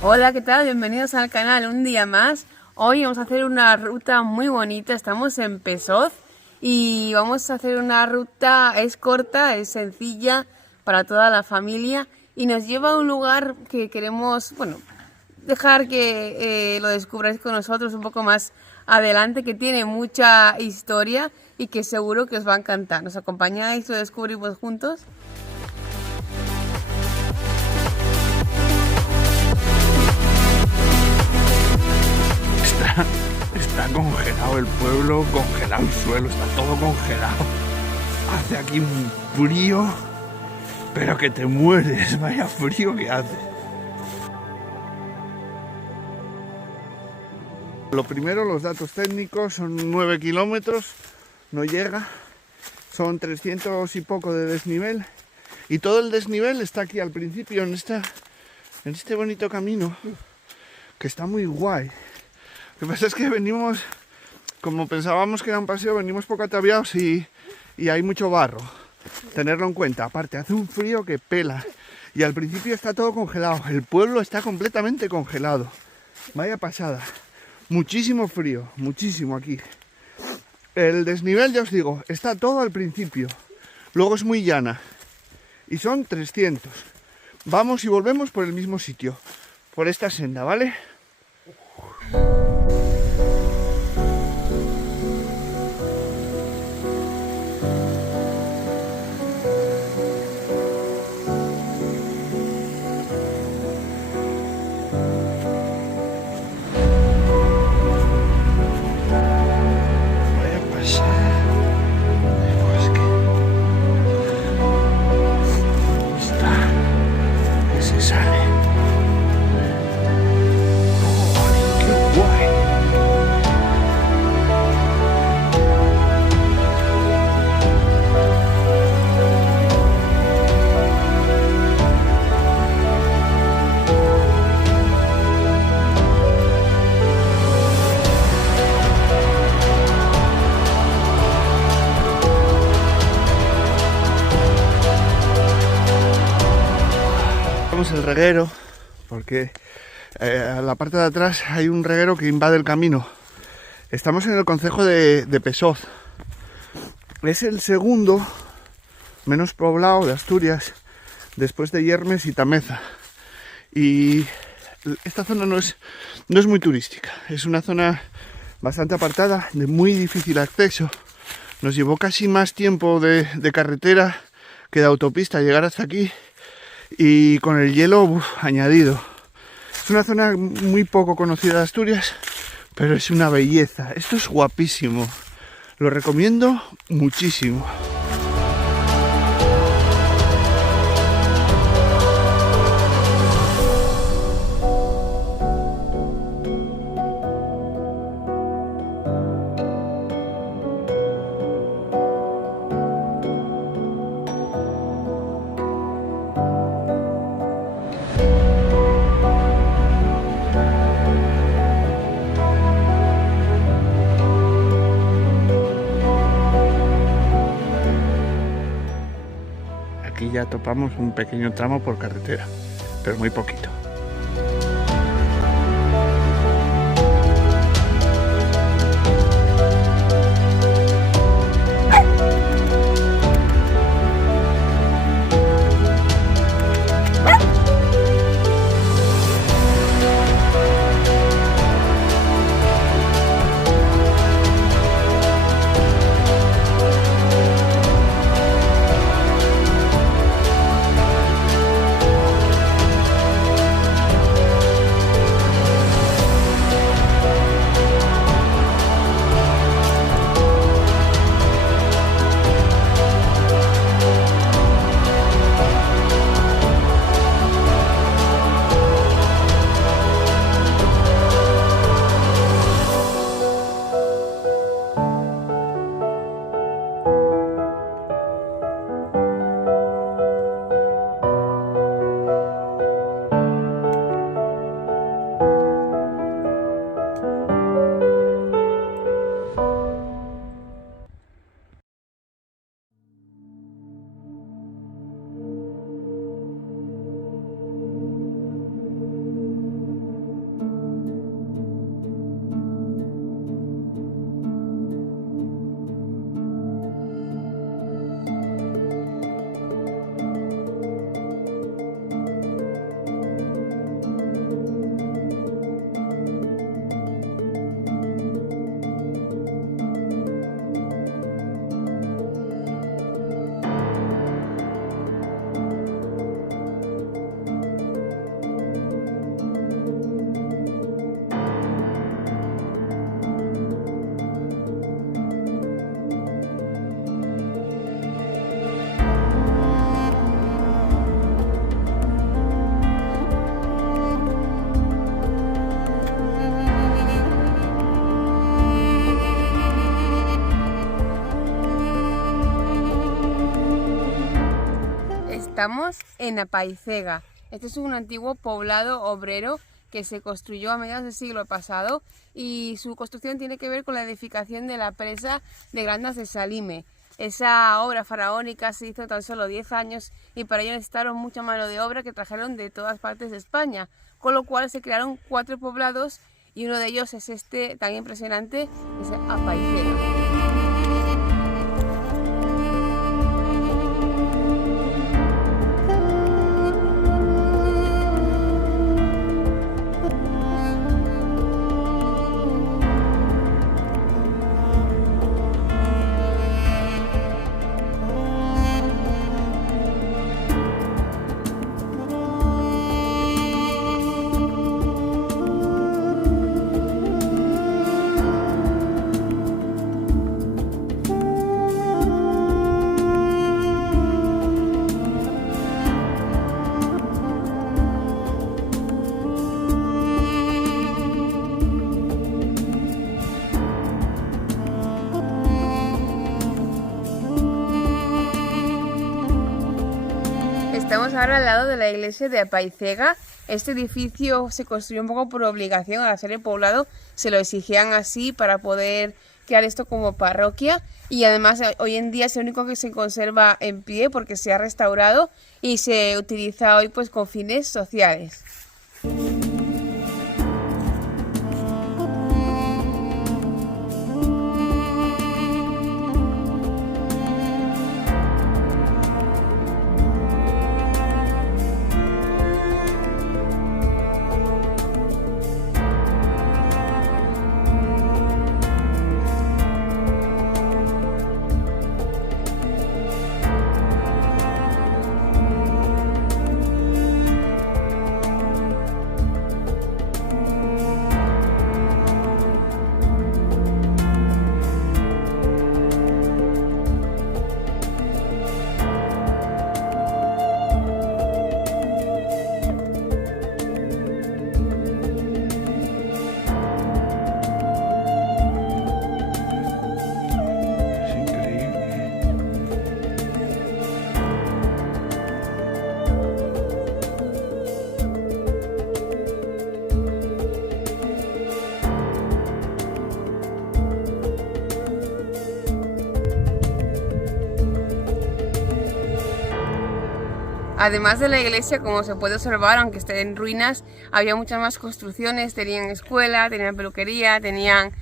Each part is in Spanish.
Hola, ¿qué tal? Bienvenidos al canal un día más. Hoy vamos a hacer una ruta muy bonita. Estamos en Pesoz y vamos a hacer una ruta, es corta, es sencilla para toda la familia y nos lleva a un lugar que queremos, bueno, dejar que lo descubráis con nosotros un poco más adelante, que tiene mucha historia y que seguro que os va a encantar. ¿Nos acompañáis? ¿Lo descubrimos juntos? Está congelado el pueblo, congelado el suelo, está todo congelado. Hace aquí un frío, pero que te mueres, vaya frío que hace. Lo primero, los datos técnicos, son 9 kilómetros, no llega, son 300 y poco de desnivel, y todo el desnivel está aquí al principio, en este bonito camino, que está muy guay. Lo que pasa es que venimos, como pensábamos que era un paseo, venimos poco ataviados y hay mucho barro. Tenerlo en cuenta. Aparte, hace un frío que pela. Y al principio está todo congelado. El pueblo está completamente congelado. Vaya pasada. Muchísimo frío, muchísimo aquí. El desnivel, ya os digo, está todo al principio. Luego es muy llana. Y son 300. Vamos y volvemos por el mismo sitio. Por esta senda, ¿vale? El reguero, porque a la parte de atrás hay un reguero que invade el camino. Estamos en el concejo de Pesoz. Es el segundo menos poblado de Asturias, después de Yermes y Tameza. Y esta zona no es muy turística, es una zona bastante apartada, de muy difícil acceso. Nos llevó casi más tiempo de carretera que de autopista llegar hasta aquí. Y con el hielo añadido. Es una zona muy poco conocida de Asturias, pero es una belleza. Esto es guapísimo. Lo recomiendo muchísimo. Aquí ya topamos un pequeño tramo por carretera, pero muy poquito. Estamos en Apaizega. Este es un antiguo poblado obrero que se construyó a mediados del siglo pasado y su construcción tiene que ver con la edificación de la presa de Grandas de Salime. Esa obra faraónica se hizo en tan solo 10 años y para ello necesitaron mucha mano de obra que trajeron de todas partes de España, con lo cual se crearon 4 poblados y uno de ellos es este tan impresionante, es Apaizega. Estamos ahora al lado de la iglesia de Apaizega. Este edificio se construyó un poco por obligación al hacer el poblado, se lo exigían así para poder crear esto como parroquia y además hoy en día es el único que se conserva en pie porque se ha restaurado y se utiliza hoy pues con fines sociales. Además de la iglesia, como se puede observar, aunque esté en ruinas, había muchas más construcciones, tenían escuela, tenían peluquería, tenían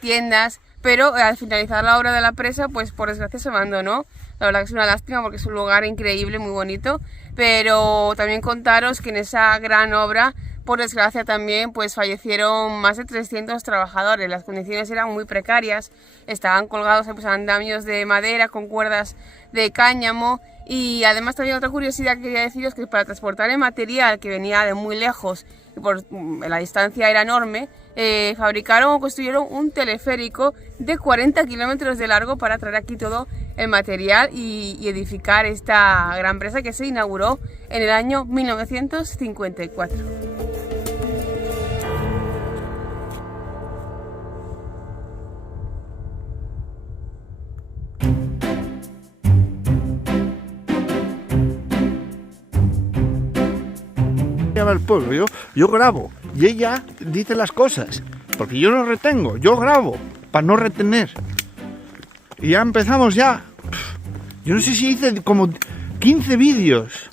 tiendas, pero al finalizar la obra de la presa, pues por desgracia se abandonó. La verdad que es una lástima porque es un lugar increíble, muy bonito, pero también contaros que en esa gran obra, por desgracia también, pues fallecieron más de 300 trabajadores. Las condiciones eran muy precarias, estaban colgados en andamios de madera con cuerdas de cáñamo. Y además también otra curiosidad que quería deciros es que para transportar el material que venía de muy lejos y por la distancia era enorme, fabricaron o construyeron un teleférico de 40 kilómetros de largo para traer aquí todo el material y edificar esta gran presa que se inauguró en el año 1954. El pueblo, yo grabo y ella dice las cosas porque yo no retengo, yo grabo para no retener y ya empezamos ya. Yo no sé si hice como 15 vídeos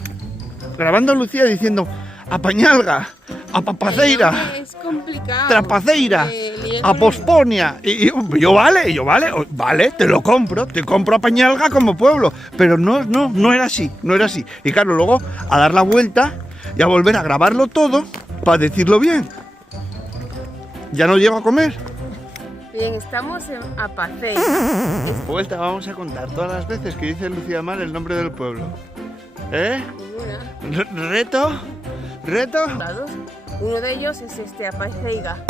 grabando a Lucía diciendo a Pañalga, a Papaceira, Es complicado. Trapaceira, a Posponia y yo vale, te compro a Pañalga como pueblo, pero no era así, y claro, luego a dar la vuelta y a volver a grabarlo todo para decirlo bien. Ya no llego a comer. Bien, estamos en Apaizega. Vuelta, vamos a contar todas las veces que dice Lucía mal el nombre del pueblo. ¿Reto? Uno de ellos es este Apaizega.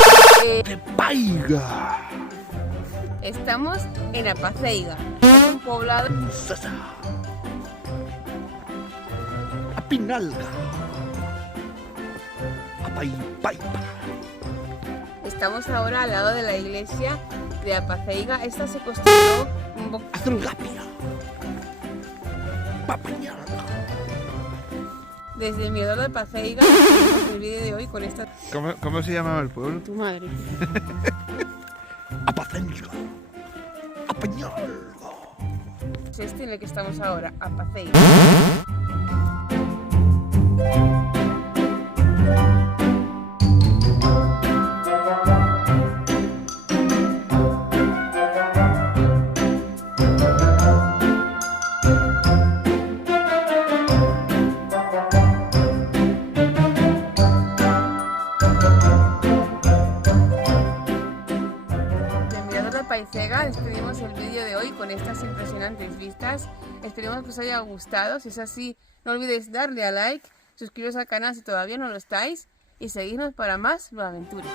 Paiga. Estamos en Apaizega. Es un poblado. Apinalga. Estamos ahora al lado de la iglesia de Apaizega. Esta se construyó un poco. Azulgapia. Papañalga. desde el Mirador de Paceiga. Despedimos el vídeo de hoy con esta... ¿Cómo se llamaba el pueblo? Tu madre. Apacenga. Apañalga. Es este en el que estamos ahora, a Paceiga. Paceiga, despedimos el vídeo de hoy con estas impresionantes vistas. Esperemos que os haya gustado. Si es así, no olvidéis darle a like, suscribiros al canal si todavía no lo estáis y seguidnos para más aventuras.